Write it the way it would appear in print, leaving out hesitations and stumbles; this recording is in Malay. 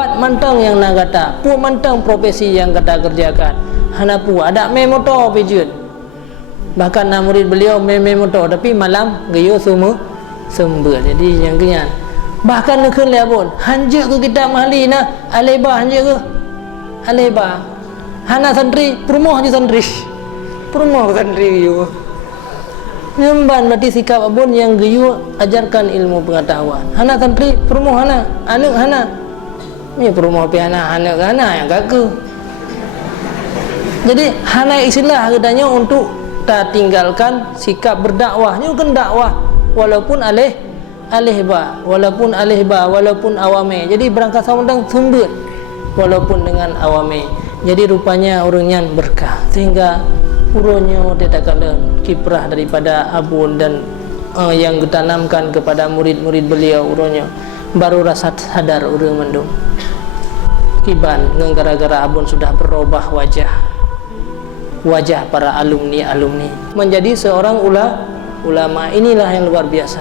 pat mantang yang nak kata pu mantang profesi yang kata kerjakan hana pu ada memoto pijut bahkan nak murid beliau memoto tapi malam gayo semua sembel jadi yang kenyan bahkan nak kelih pun hanjek ke kita mahli nah aleba hanjek ke aleba hana santri perumoh je santri perumoh santri gayo nyemban berarti sikap abun yang gayo ajarkan ilmu pengetahuan hana santri perumoh hana anak hana ni perumoh pi hana yang gagal jadi hana istilah katanya untuk tak tinggalkan sikap berdakwahnya kan dakwah walaupun alihba walaupun awame jadi berangkat samudang sumber walaupun dengan awame jadi rupanya orangnya berkah sehingga uronyo tidak kalah kiprah daripada abun dan yang ditanamkan kepada murid-murid beliau uronyo baru rasa sadar urang mendung kiban gara-gara abun sudah berubah wajah para alumni menjadi seorang ulama inilah yang luar biasa.